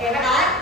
என்ன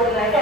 for life.